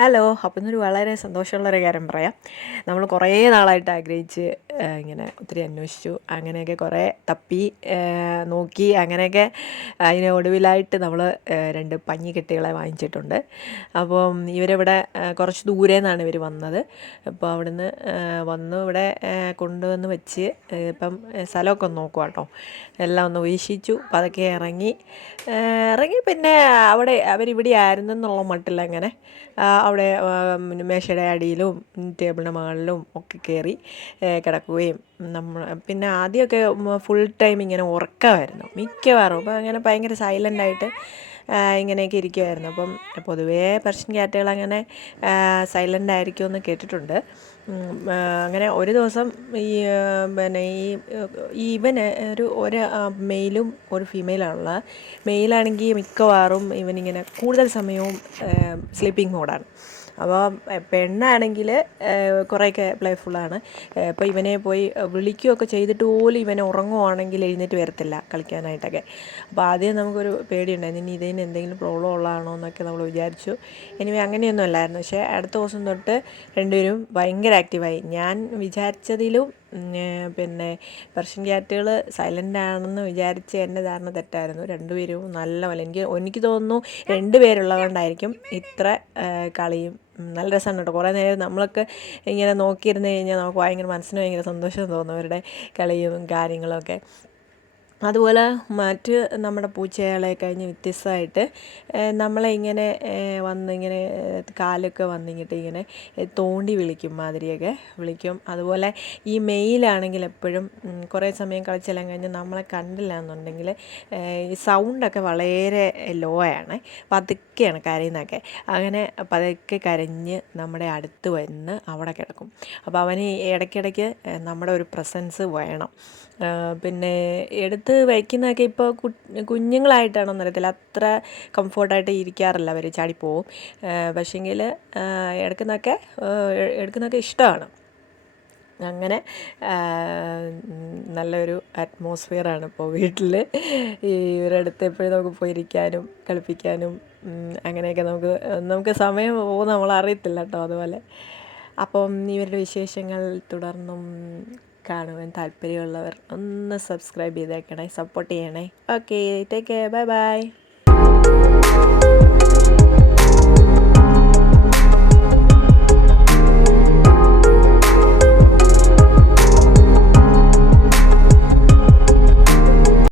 Hello അപ്പം ഇന്നൊരു വളരെ സന്തോഷമുള്ളൊരു കാര്യം പറയാം. നമ്മൾ കുറേ നാളായിട്ട് ആഗ്രഹിച്ച് ഇങ്ങനെ ഒത്തിരി അന്വേഷിച്ചു. അങ്ങനെയൊക്കെ കുറേ തപ്പി നോക്കി അങ്ങനെയൊക്കെ അതിന് ഒടുവിലായിട്ട് നമ്മൾ രണ്ട് പഞ്ഞിക്കെട്ടികളെ വാങ്ങിച്ചിട്ടുണ്ട്. അപ്പം ഇവരിവിടെ കുറച്ച് ദൂരെ നിന്നാണ് ഇവർ വന്നത്. അപ്പോൾ അവിടുന്ന് വന്ന് ഇവിടെ കൊണ്ടുവന്ന് വെച്ച് ഇപ്പം സ്ഥലമൊക്കെ ഒന്ന് നോക്കുക കേട്ടോ എല്ലാം ഒന്ന് വീക്ഷിച്ചു പതുക്കെ ഇറങ്ങി ഇറങ്ങി പിന്നെ അവിടെ അവരിവിടെ ആയിരുന്നെന്നുള്ള മട്ടിൽ അങ്ങനെ അവിടെ മേശയുടെ അടിയിലും ടേബിളിന്റെ മുകളിലും ഒക്കെ കയറി കിടക്കുകയും നമ്മൾ പിന്നെ ആദ്യമൊക്കെ ഫുൾ ടൈം ഇങ്ങനെ ഉറക്കമായിരുന്നു. മിക്കവാറും അപ്പോൾ അങ്ങനെ ഭയങ്കര സൈലന്റ് ആയിട്ട് ആ, ഇങ്ങനെയൊക്കെ ഇരിക്കുമായിരുന്നു അപ്പം പൊതുവേ പെർഷ്യൻ ക്യാറ്റുകൾ അങ്ങനെ സൈലന്റ് ആയിരിക്കും എന്ന് കേട്ടിട്ടുണ്ട്. അങ്ങനെ ഒരു ദിവസം ഈ പിന്നെ ഈ ഇവന് ഒരു ഒരു മെയിലും ഒരു ഫീമെയിലാണുള്ളത് മെയിലാണെങ്കിൽ മിക്കവാറും ഇവനിങ്ങനെ കൂടുതൽ സമയവും സ്ലീപ്പിംഗ് മോഡാണ് അപ്പോൾ പെണ്ണാണെങ്കിൽ കുറേയൊക്കെ പ്ലേഫുള്ളാണ് ഇപ്പോൾ ഇവനെ പോയി വിളിക്കുകയൊക്കെ ചെയ്തിട്ട് പോലും ഇവനെ ഉറങ്ങുവാണെങ്കിൽ എഴുന്നേറ്റ് വരത്തില്ല കളിക്കാനായിട്ടൊക്കെ. അപ്പോൾ ആദ്യം നമുക്കൊരു പേടിയുണ്ടായിരുന്നു. ഇനി ഇതിന് എന്തെങ്കിലും പ്രോബ്ലം ഉള്ളതാണോ എന്നൊക്കെ നമ്മൾ വിചാരിച്ചു. ഇനി അങ്ങനെയൊന്നും അല്ലായിരുന്നു. പക്ഷേ അടുത്ത ദിവസം തൊട്ട് രണ്ടുപേരും ഭയങ്കര ആക്റ്റീവായി ഞാൻ വിചാരിച്ചതിലും പിന്നെ പെർഷ്യൻ ക്യാറ്റുകൾ സൈലന്റ് ആണെന്ന് വിചാരിച്ച് എന്റെ ധാരണ തെറ്റായിരുന്നു. രണ്ടുപേരും നല്ല പോലെ എനിക്ക് എനിക്ക് തോന്നുന്നു രണ്ടുപേരുള്ളതുകൊണ്ടായിരിക്കും ഇത്ര കളിയും നല്ല രസമാണ് കേട്ടോ. കുറേ നേരം നമ്മളൊക്കെ ഇങ്ങനെ നോക്കിയിരുന്ന് കഴിഞ്ഞാൽ നമുക്ക് ഭയങ്കര മനസ്സിന് ഭയങ്കര സന്തോഷം തോന്നും അവരുടെ കളിയും കാര്യങ്ങളൊക്കെ. അതുപോലെ മറ്റ് നമ്മുടെ പൂച്ചകളെ കഴിഞ്ഞ് വ്യത്യസ്തമായിട്ട് നമ്മളെ ഇങ്ങനെ വന്നിങ്ങനെ കാലൊക്കെ വന്നിങ്ങിട്ട് ഇങ്ങനെ തോണ്ടി വിളിക്കും മാതിരിയൊക്കെ വിളിക്കും. അതുപോലെ ഈ മെയിലാണെങ്കിൽ എപ്പോഴും കുറേ സമയം കളിച്ചെല്ലാം കഴിഞ്ഞ് നമ്മളെ കണ്ടില്ല എന്നുണ്ടെങ്കിൽ ഈ സൗണ്ടൊക്കെ വളരെ ലോ ആണ് പതുക്കെയാണ് കരയുന്നൊക്കെ അങ്ങനെ പതുക്കെ കരഞ്ഞ് നമ്മുടെ അടുത്ത് വന്ന് അവിടെ കിടക്കും. അപ്പോൾ അവന് ഇടയ്ക്കിടയ്ക്ക് നമ്മുടെ ഒരു പ്രസൻസ് വേണം. പിന്നെ എടുത്ത് വയ്ക്കുന്നതൊക്കെ ഇപ്പോൾ കുഞ്ഞുങ്ങളായിട്ടാണോ അറിയത്തില്ല. അത്ര കംഫോർട്ടായിട്ട് ഇരിക്കാറില്ല അവർ ചാടിപ്പോവും. പക്ഷേങ്കിൽ എടുക്കുന്നതൊക്കെ എടുക്കുന്നതൊക്കെ ഇഷ്ടമാണ്. അങ്ങനെ നല്ലൊരു അറ്റ്മോസ്ഫിയറാണ് ഇപ്പോൾ വീട്ടിൽ ഈ ഇവരുടെ അടുത്ത് എപ്പോഴും നമുക്ക് പോയിരിക്കാനും കളിപ്പിക്കാനും അങ്ങനെയൊക്കെ നമുക്ക് നമുക്ക് സമയം പോകുന്ന നമ്മൾ അറിയത്തില്ല കേട്ടോ അതുപോലെ. അപ്പം ഇവരുടെ വിശേഷങ്ങൾ തുടർന്നും കാണുവാൻ താല്പര്യമുള്ളവർ ഒന്ന് സബ്സ്ക്രൈബ് ചെയ്തേക്കണേ സപ്പോർട്ട് ചെയ്യണേ. Okay take care bye bye